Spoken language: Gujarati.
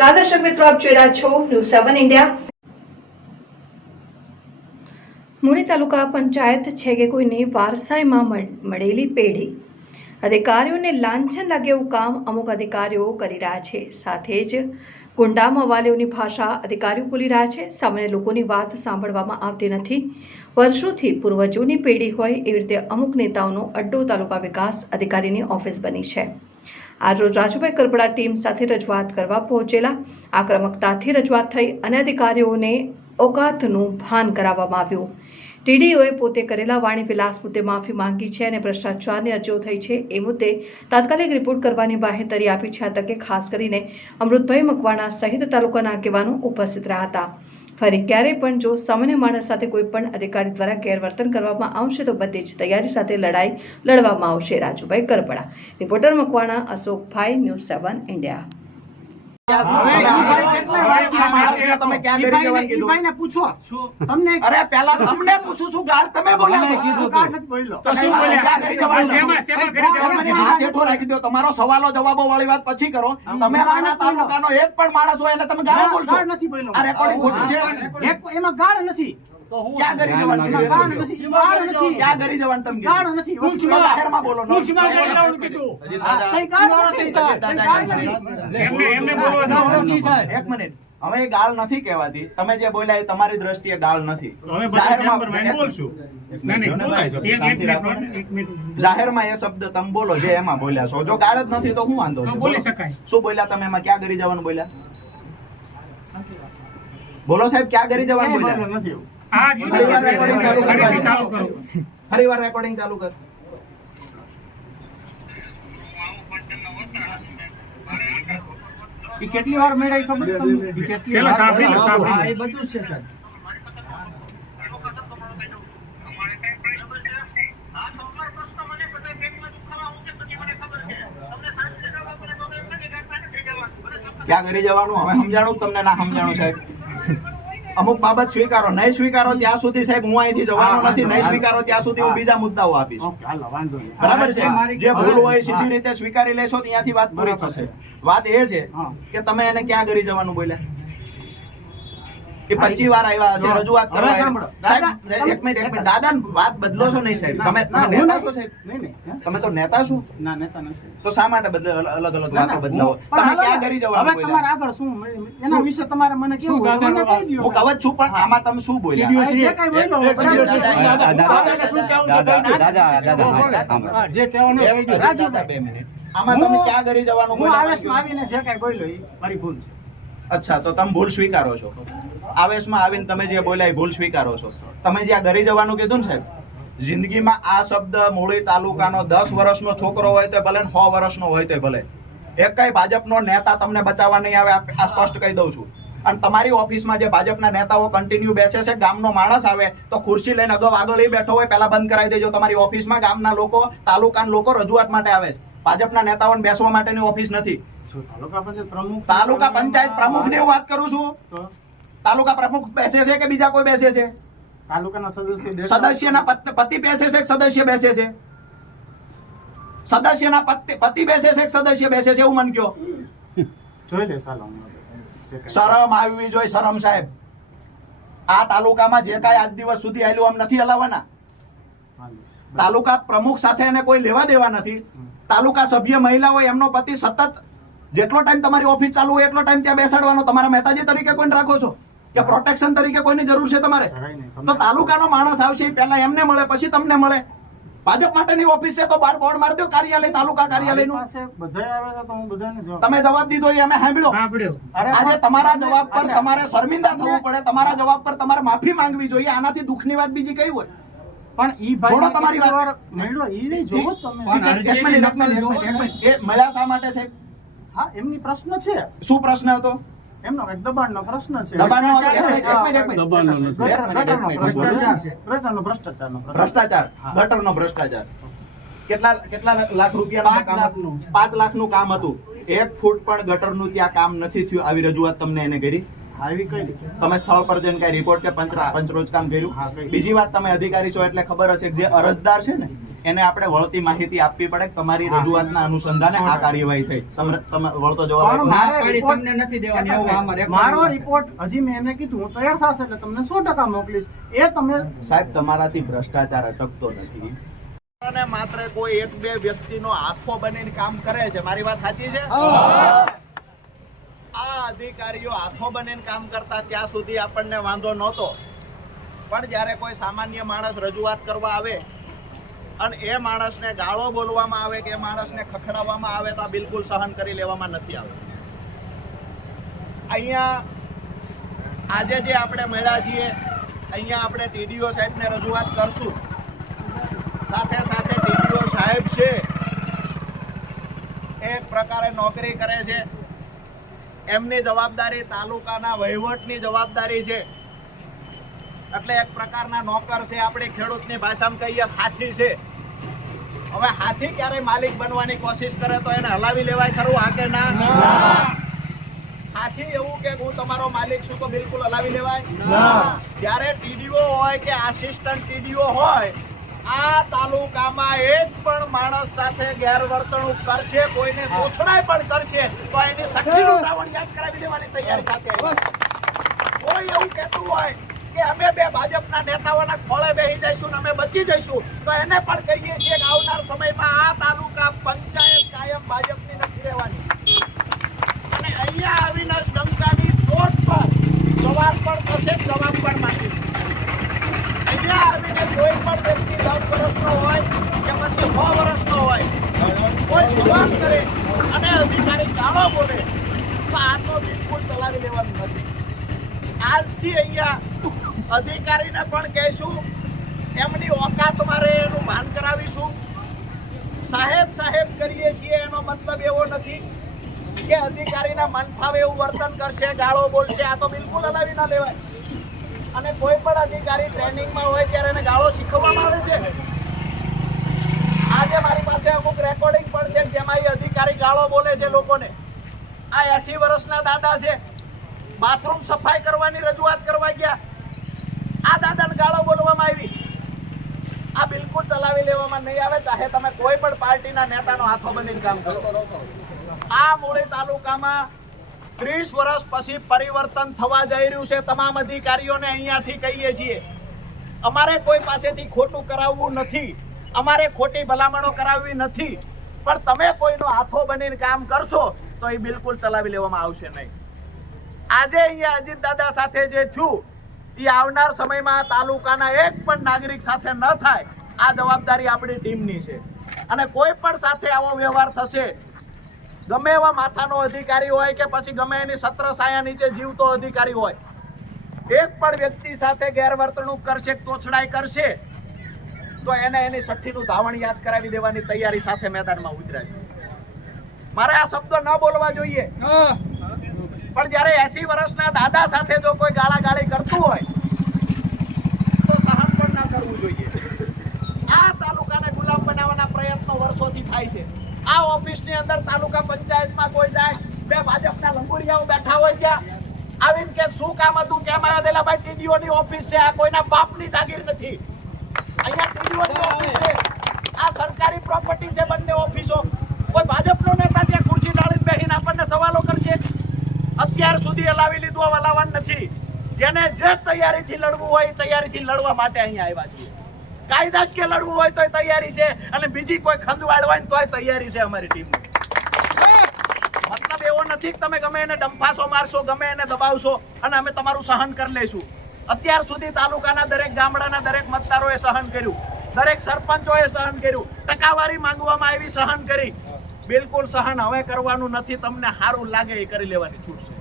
નમસ્કાર, દર્શક મિત્રો, આપ જોઈ રહ્યા છો news seven India Muli taluka panchayat છે કે કોઈની વારસાઈમાં મળેલી પેઢી. અધિકારીઓને લાંછન લાગે એવું કામ અમુક અધિકારીઓ કરી રહ્યા છે. સાથે જ ગુંડા મવાલીઓની ભાષા અધિકારીઓ બોલી રહ્યા છે. સામાન્ય લોકોની વાત સાંભળવામાં આવતી નથી. વર્ષોથી પૂર્વજોની પેઢી હોય એવી રીતે અમુક નેતાઓનો અડ્ડો તાલુકા વિકાસ અધિકારીની ઓફિસ બની છે. આજરોજ રાજુભાઈ કરપડા ટીમ સાથે રજૂઆત કરવા પહોંચેલા. આક્રમકતાથી રજૂઆત થઈ અને અધિકારીઓને ઓકાતનું ભાન કરાવવામાં આવ્યું. ટીડીઓએ પોતે કરેલા વાણી વિલાસ મુદ્દે માફી માંગી છે અને ભ્રષ્ટાચારની અરજીઓ થઈ છે. એ મુદ્દે તાત્કાલિક રિપોર્ટ કરવાની બાહેતરી આપી છે આ તકે ખાસ કરીને અમૃતભાઈ મકવાણા સહિત તાલુકાના આગેવાનો ઉપસ્થિત રહ્યા હતા. ફરી ક્યારેય પણ જો સામાન્ય માણસ સાથે કોઈ પણ અધિકારી દ્વારા ગેરવર્તન કરવામાં આવશે તો બધી જ તૈયારી સાથે લડાઈ લડવામાં આવશે. Rajubhai Karpada, reporter Makwana, Ashokbhai news seven India. તમારો સવાલો જવાબો વાળી વાત પછી કરો. તમે આના તાલુકાનો એક પણ માણસ હોય એટલે તમે ગાળો બોલશો. નથી બોલ્યો. આ રેકોર્ડિંગ ખોટું છે. એક- એમાં ગાળ નથી. ક્યાં કરી જવાનું? ગાળ નથી. ગાળ ક્યાં કરી જવાનું તમે ગાળ કીધું? નથી પૂંછમાં જાહેરમાં બોલો નો. પૂંછમાં કરી કીધું. કઈ ગાળ નથી. કઈ ગાળ નથી. એમને એમને બોલવા દો. એક મિનિટ. હવે એ ગાળ નથી કહેવાતી. તમે જે બોલ્યા એ તમારી દ્રષ્ટિએ ગાળ નથી. જાહેરમાં- એ શબ્દ તમે બોલો જે એમાં બોલ્યા છો. જો ગાળ જ નથી તો હું વાંધો. શું બોલ્યા તમે એમાં? ક્યાં કરી જવાનું બોલ્યા? બોલો સાહેબ ક્યાં કરી જવાનું બોલ્યા? ફરી વાર રેકોર્ડિંગ ચાલુ કરો. ચાલુ કરો. ફરી વાર રેકોર્ડિંગ ચાલુ કર ઈ કેટલી વાર મેળાઈ ખબર તમને? ઈ કેટલી પેલા સાંભળી સાંભળી હા, એ બધું છે સાહેબ. ક્યાં ઘરે જવાનું હવે સમજાણું તમને ના સમજાણું સાહેબ અમુક બાબત સ્વીકારો નહીં સ્વીકારો ત્યાં સુધી સાહેબ હું અહીંથી જવાનો નથી નહીં. સ્વીકારો ત્યાં સુધી હું બીજા મુદ્દાઓ આપીશ. બરાબર છે? જે ભૂલ હોય સીધી રીતે સ્વીકારી લેશો ત્યાંથી વાત પૂરી થશે. વાત એ છે કે તમે એને ક્યાં ઘરે જવાનું બોલ્યા? એ પચી વાર આવ્યા હશે રજૂઆત કરવા સાહેબ એક મિનિટ એક મિનિટ દાદા વાત બદલો છો નહીં સાહેબ તમે તમે નેતા છો સાહેબ નહીં, નહીં, હે? તમે તો નેતા છો ના, નેતા નથી. તો શા માટે બદલ અલગ અલગ વાતો બદલાવો તમે ક્યાં કરી જવાનું હવે તમારે આગળ શું એના વિશે તમારે મને કેવું. હું કવચ છું પણ આમાં તમે શું બોલ્યા જે કાંઈ બોલ્યો, બરાબર દાદા, દાદા, દાદા, દાદા, દાદા, જે કહેવાનું કહી મિનિટ, રાજુ, બે મિનિટ. આમાં તમે ક્યાં કરી જવાનું હું આવેશમાં આવીને જે કઈ બોલ્યો એ મારી ભૂલ છે અચ્છા, તો તમે ભૂલ સ્વીકારો છો. આવેશમાં આવીને તમે જે બોલ્યા એ ભૂલ સ્વીકારો છો. તમે જ્યાં ઘરે જવાનું કીધું ને સાહેબ, જિંદગીમાં આ શબ્દ મૂળી તાલુકાનો દસ વર્ષનો છોકરો હોય તો ભલે સો વર્ષનો હોય તો ભલે. એક કઈ ભાજપનો નેતા તમને બચાવવા નહીં આવે, આ આ સ્પષ્ટ કહી દઉં છું. અને તમારી ઓફિસમાં જે ભાજપના નેતાઓ કન્ટિન્યુ બેસે છે, ગામનો માણસ આવે, તો ખુરશી લઈને અગાઉ આગળ એ બેઠો હોય, પહેલા બંધ કરાવી દેજો. તમારી ઓફિસમાં ગામના લોકો, તાલુકાના લોકો રજૂઆત માટે આવે છે. ભાજપના નેતાઓને બેસવા માટેની ઓફિસ નથી. તાલુકા પંચાયત પ્રમુખ હું વાત કરું છું? તાલુકા પ્રમુખ બેસે છે કે બીજા કોઈ બેસે છે? તાલુકાના સદસ્ય સદસ્યના પતિ બેસે છે સદસ્ય બેસે છે? સદસ્યના પતિ પતિ બેસે છે સદસ્ય બેસે છે? એવું મન કયો. જોઈ લે ચાલો હમણાં. જે કાંઈ. શરમ આવવી જોઈએ શરમ સાહેબ. આ તાલુકામાં જે કાંઈ આજ દિવસ સુધી આવેલું આમ નથી હલાવવાના તાલુકા પ્રમુખ સાથે એને કોઈ લેવા દેવા નથી. તાલુકા સભ્ય મહિલા હોય એમનો પતિ સતત જેટલો ટાઈમ તમારી ઓફિસ ચાલુ હોય એટલો ટાઈમ ત્યાં બેસાડવાનો. તમારા મહેતાજી તરીકે કોઈને રાખો છો? કે પ્રોટેક્શન તરીકે કોઈની જરૂર છે તમારે? તો તાલુકાનો માણસ આવશે પહેલા એમને મળે પછી તમને મળે. ભાજપ માટેની ઓફિસ છે તો બાર બોર્ડ મારી દો કાર્યાલય તાલુકા કાર્યાલયનું. તમે જવાબ દીધો એ અમે સાંભળ્યો. આજે તમારા જવાબ પર તમારે શર્મિંદા થવું પડે તમારા જવાબ પર તમારે માફી માંગવી જોઈએ આનાથી દુઃખની વાત બીજી કઈ હોય? પણ ઈ ભાઈ તમારી વાત. મળ્યો નહીં જોવો તમે. એક મિનિટ, એક મિનિટ. એ મળ્યા શા માટે સાહેબ? હા એમની પ્રશ્ન છે. શું પ્રશ્ન હતો? એમનો એક દબાણનો પ્રશ્ન છે. દબાણનો ભ્રષ્ટાચાર. ગટર- ગટરનો ભ્રષ્ટાચાર છે. ગટરનો ભ્રષ્ટાચારનો પ્રશ્ન. ભ્રષ્ટાચાર. હા. ગટરનો ભ્રષ્ટાચાર. કેટલા કેટલા લાખ રૂપિયાનું કામ હતું? પાંચ લાખનું કામ હતું. એક ફૂટ પણ ગટરનું ત્યાં કામ નથી થયું. આવી રજૂઆત તમને એને કરી? તમે સ્થળ પર જઈને કઈ રિપોર્ટ કે પંચ પંચરોજ કામ કર્યું? બીજી વાત તમે અધિકારી છો એટલે ખબર હશે જે અરજદાર છે ને એને આપણે વળતી માહિતી આપવી પડે તમારી રજૂઆતના અનુસંધાને આ કાર્યવાહી થઈ. તમે તમે વળતો જવાબ. મારે રિપોર્ટ- તમને નથી દેવાની, એવું આમાં રેકોર્ડિંગ મારો રિપોર્ટ હજી મેં એને કીધું હું તૈયાર થશે એટલે તમને સો ટકા મોકલીશ. એ તમે સાહેબ તમારાથી ભ્રષ્ટાચાર અટકતો નથી. અને માત્ર કોઈ એક બે વ્યક્તિનો આખો બનીને કામ કરે છે. મારી વાત સાચી છે? અધિકારીઓ હાથો બનીને કામ કરતા ત્યાં સુધી આપણને વાંધો નહોતો. પણ જ્યારે કોઈ સામાન્ય માણસ રજૂઆત કરવા આવે અને એ માણસને ગાળો બોલવામાં આવે કે એ માણસને ખખડાવવામાં આવે તો આ બિલકુલ સહન કરી લેવામાં નથી આવે. અહીંયા આજે જે આપણે મળ્યા છીએ, અહીંયા આપણે ટીડીઓ સાહેબને રજૂઆત કરશું. સાથે સાથે ટીડીઓ સાહેબ છે. એક પ્રકારે નોકરી કરે છે. એમની જવાબદારી તાલુકાના વહીવટની જવાબદારી છે. એટલે એક પ્રકારના નોકર છે આપણે ખેડૂતની ભાષામાં કહીએ હાથી છે. હવે હાથી ક્યારે માલિક બનવાની કોશિશ કરે તો એને હલાવી લેવાય ખરું હા કે ના? હાથી એવું કે હું તમારો માલિક છું તો બિલકુલ હલાવી લેવાય? જ્યારે ટીડીઓ હોય કે આસિસ્ટન્ટ ટીડીઓ હોય આ તાલુકામાં એક પણ માણસ સાથે ગેરવર્તણૂક કરશે કોઈને તોછડાય પણ કરશે તો એની સખીનું રાવણ યાદ કરાવી દેવાની તૈયારી સાથે. કોઈ એવું કહેતું હોય કે અમે બે ભાજપના નેતાઓના ખોળે બેસી જઈશું અને અમે બચી જઈશું તો એને પણ કહીએ છીએ કે આવનાર સમયમાં આ તાલુકા પંચાયત કાયમ ભાજપની નથી રહેવાની અને અહીંયા આવીને ડંકાની ચોટ પર સવાલ પણ થશે જવાબ પણ માંગીશું અહીંયા આવીને કોઈ પણ વ્યક્તિ દસ વર્ષનો હોય કે પછી સો વર્ષનો હોય કોઈ સવાલ કરે અને અધિકારી ગાળો બોલે. તો આ તો બિલકુલ ચલાવી લેવાનું નથી. આજથી અહીંયા અધિકારીને પણ કહેશું, એમની ઓકાતમાં મારે એનું ભાન કરાવીશું. સાહેબ સાહેબ કરીએ છીએ, એનો મતલબ એવો નથી કે અધિકારીના મન એવું વર્તન કરશે, ગાળો બોલશે, આ તો બિલકુલ હલાવી ના લેવાય. અને કોઈ પણ અધિકારી ટ્રેનિંગમાં હોય ત્યારે એને ગાળો શીખવવામાં આવે છે. આજે મારી પાસે અમુક રેકોર્ડિંગ પણ છે જેમાં એ અધિકારી ગાળો બોલે છે લોકોને. આ એસી વર્ષના દાદા છે. બાથરૂમ સફાઈ કરવાની રજૂઆત કરવા ગયા. આ દાદાને ગાળો બોલવામાં આવી. આ બિલકુલ ચલાવી લેવામાં નહીં આવે. ચાહે તમે કોઈ પણ પાર્ટીના નેતાનો હાથો બનીને કામ કરો. આ મૂળી તાલુકામાં ત્રીસ વર્ષ પછી પરિવર્તન થવા જઈ રહ્યું છે. તમામ અધિકારીઓને અહીંયાથી કહીએ છીએ. અમારે કોઈ પાસેથી ખોટું કરાવવું નથી. અમારે ખોટી ભલામણો કરાવવી નથી. પણ તમે કોઈનો હાથો બનીને કામ કરશો, તો એ બિલકુલ ચલાવી લેવામાં આવશે નહીં. આજે અહીંયા અજીત દાદા સાથે જે થયું એ આવનાર સમયમાં તાલુકાના એક પણ નાગરિક સાથે ન થાય, આ જવાબદારી આપણી ટીમની છે. અને કોઈ પણ સાથે આવો વ્યવહાર થશે, ગમે એવા માથાનો અધિકારી હોય કે પછી ગમે એની સત્ર સાયા નીચે જીવતો અધિકારી હોય, એક પણ વ્યક્તિ સાથે ગેરવર્તણૂક કરશે, તોછડાઈ કરશે તો એને એની સઠ્ઠીનું ધાવણ યાદ કરાવી દેવાની તૈયારી સાથે મેદાનમાં ઉતર્યા છે. મારે આ શબ્દો ન બોલવા જોઈએ. પણ જ્યારે એસી વર્ષના દાદા સાથે જો કોઈ ગાળા ગાળી કરતું હોય તો સહન પણ ના કરવું જોઈએ. આ તાલુકાને ગુલામ બનાવવાના પ્રયત્નો વર્ષોથી થાય છે. આ ઓફિસની અંદર તાલુકા પંચાયતમાં કોઈ જાય બે ભાજપના લંબુરિયાઓ બેઠા હોય ત્યાં આવીને કે શું કામ હતું કેમ આવ્યા દેલા ભાઈ ટીડીઓની ઓફિસ છે આ કોઈના બાપની જાગીર નથી અહીંયા ટીડીઓની ઓફિસ છે આ સરકારી પ્રોપર્ટી છે બંને ઓફિસો કોઈ ભાજપનો નેતા ત્યાં ખુરશી ડાળીને બેસીને આપણને સવાલો કરશે? અત્યાર સુધી હલાવી લીધું હલાવવાનું નથી. જેને જે તૈયારીથી લડવું હોય એ તૈયારીથી લડવા માટે અહીંયા આવ્યા છીએ. કાયદાકીય લડવું હોય તોય તૈયારી છે અને બીજી કોઈ ખંજવાળ હોય તોય તૈયારી છે અમારી ટીમની મતલબ એવો નથી કે તમે ગમે એને ડંફાસો મારશો, ગમે એને દબાવશો અને અમે તમારું સહન કરી લઈશું. અત્યાર સુધી તાલુકાના દરેક ગામડાના દરેક મતદારોએ સહન કર્યું. દરેક સરપંચોએ સહન કર્યું. ટકાવારી માંગવામાં આવી સહન કરી. બિલકુલ સહન હવે કરવાનું નથી. તમને સારું લાગે એ કરી લેવાની છૂટ છે.